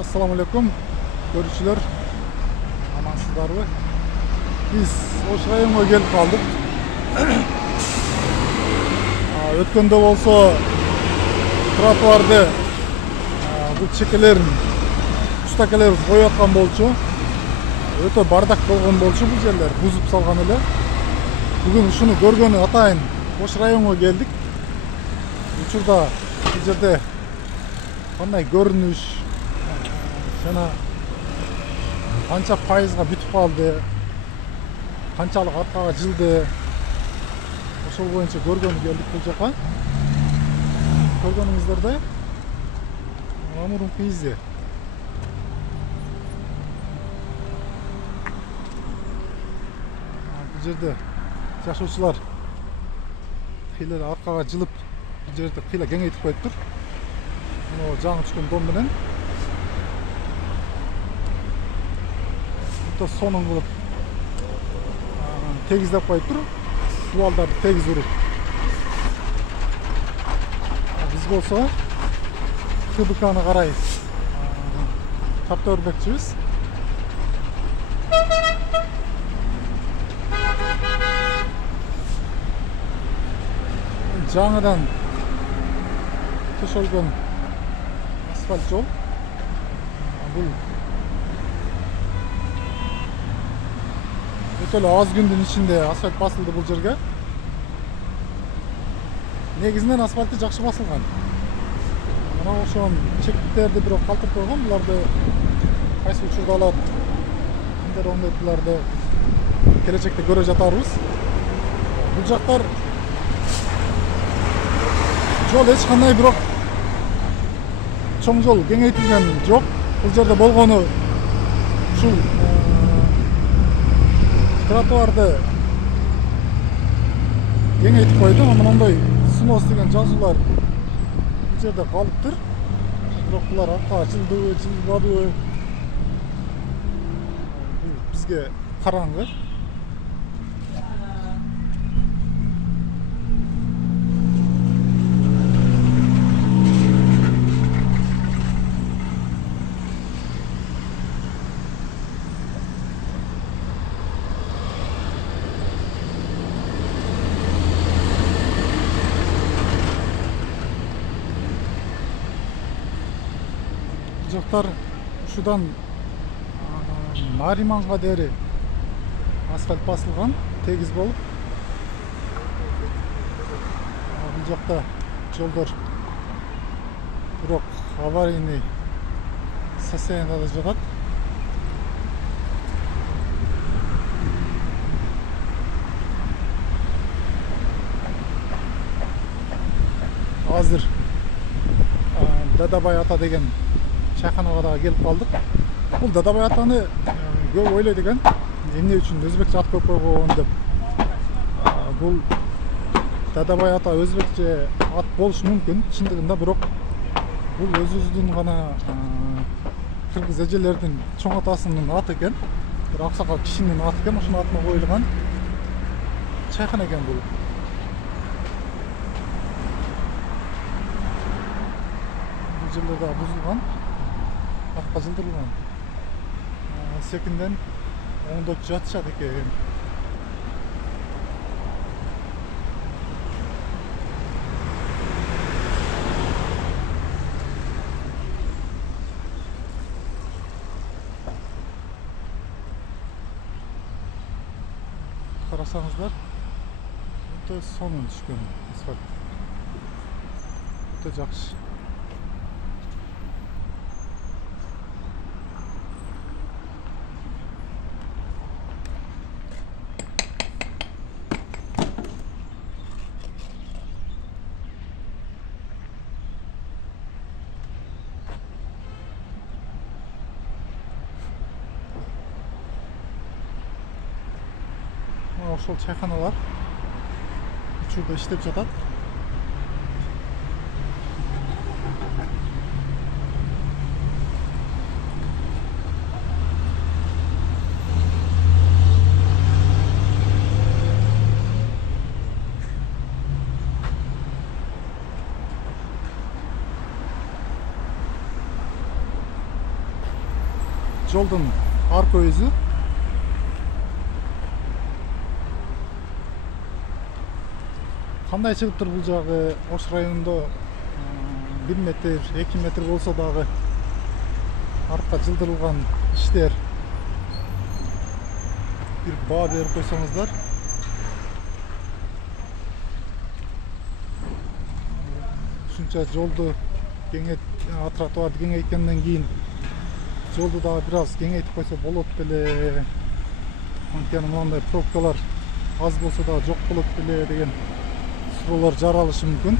Assalamu alaikum görüşçüler, amansızlarбы? Biz Ош районuna gelip kaldık. Ötkende bolsa trotuarda bu çekelerin, ustakeler koyatkan bolçu. Öte bardak bolgon bolçu bu yerler, buzup salgan ele. Bugün şunu görgөнү atayın. Ош rayonuna geldik. Учурда bu жерде кандай көрүнүш, жана канча пайызга бүтүп калды, канчалык аркага жылды, ошол боюнча көргөнү келдик бул жака. Көргөнүңүздөрдөй мурунку изи. Бул жерде жашоочулар кыйла аркага жылып, бул жерде кыйла кеңейтип коюптур. жаңы түшкөн дом менен сонун кылып тегиздеп коюптур, дубалдарды тегиз уруп. Биз болсо КБКны карай таптап өрмөкчүбүз. Жаңыдан төшөлгөн асфальт жол. Бул өтө эле аз күндүн ичинде асфальт басылды бул жерге. Негизинен асфальты жакшы басылган. Мына ошон чекиттерди бирок калтырып койгон. Буларды кайсы учурда алат, кимдер оңдойт, буларды келечекте көрө жатарбыз. Бул жактар жол эч кандай бирок чоң жол кеңейтилген жок. Бул жерде болгону ушул тротуарды кеңейтип койду. Мындай снос деген жазуулар бул жерде калыптыр. Бирок булар аркага жылдыбы, жылбадыбы, бул бизге караңгы. Жактар ушудан Нариманга дери асфальт басылган, тегиз болуп. Бул жакта жолдор бирок аварийный состоянияда жатат. Азыр Дадабай ата деген чайханага да келип калдык. Бул Дадабай атаны көп ойлойт экен, эмне үчүн өзбекче ат коюп койгон деп. Бул Дадабай ата өзбекче ат болушу мүмкүн чындыгында, бирок бул өзүбүздүн гана кыргыз эжелердин чоң атасынын аты экен. Бир аксакал кишинин аты экен, ошонун атына коюлган чайхана экен бул. Бул жерлер да бузулган, атка жылдырылган. Секинден оңдоп жатышат экен. Карасаңыздар, өтө сонун түшкөн асфальт. Өтө жакшы. Ошол чайханалар учурда иштеп жатат. жолдун арка өзү. Кандай чыгыптыр бул жагы Ош районунда 1 метр, 2 метр болсо дагы арка жылдырылган иштер bir bağ berip koysanızlar. Şuncha жолду тротуарды кеңейткенден кийин жолду дагы бир аз кеңейтип койсо болот беле. Анткени мындай пробкалар аз болсо дагы жок болот беле деген суроолор жаралышы мүмкүн.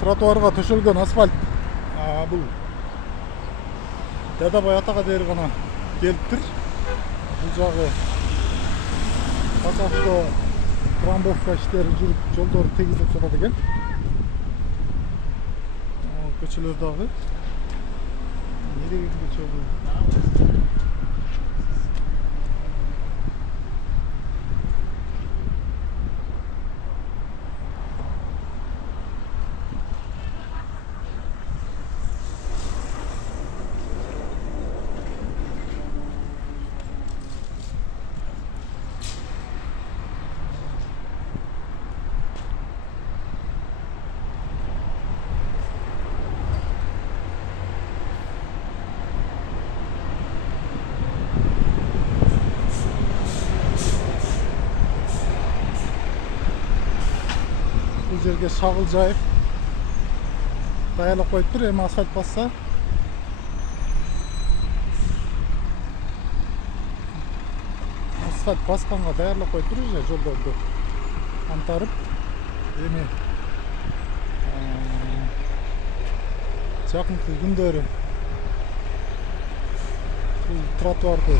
Тротуарга төшөлгөн асфальт бул Дадабай атага дейер гана келиптир. Бул жагы Казакстанда трамбовка иштери жүрүп, жолдорду тегизлеп жатат экен. Көчөлөр дагы нереген көчө бул? Бұл жерге шағыл жайып даялап қойып тұр, эми асфальт басса асфальт басқанға даярлап қойып тұр уже жолдарды қамтарып. Эми жакынкы күндөрү бул тротуарды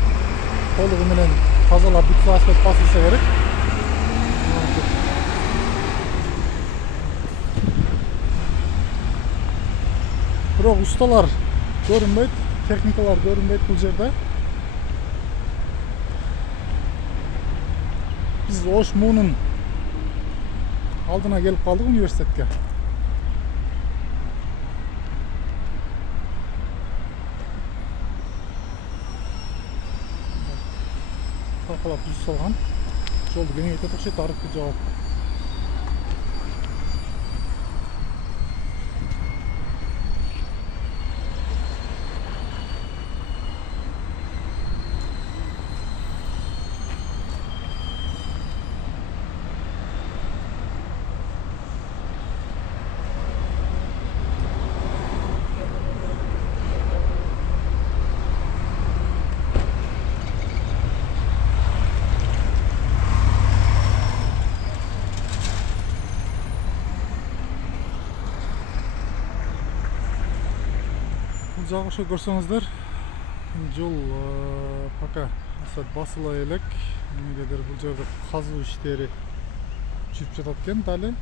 толугу менен тазалап бүтсө, асфальт басылса керек. Бирок усталар көрүнбөйт, техникалар көрүнбөйт бул жерде. Биз Ош муунун алдына келип калдык университетке. Талкалап түзүп салган. Жолду кеңейтип окшойт, аркы жаап. Жагышы көрсөңүздөр, жол пока асфальт басыла элек. Эмнегедир бул жерде казуу иштери жүрүп жатат экен дали.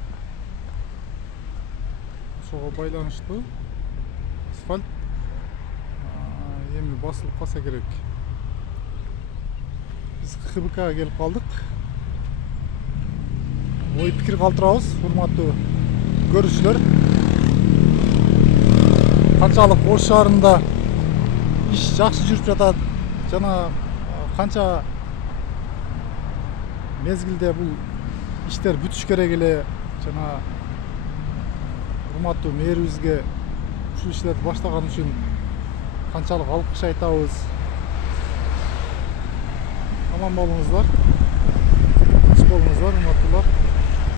Ошого байланыштуу асфальт эми басылып калса керек. Биз ХБКга келип калдык. Ой пикир калтырабыз, урматтуу көрүүчүлөр. Канчалык Ош шаарында иш жакшы жүрүп жатат жана канча мезгилде бул иштер бүтүш керек эле жана урматтуу мэрибизге ушул иштерди баштаган үчүн канчалык алкыш айтабыз. Аман болуңуздар, тынч болуңуздар, урматтуулар.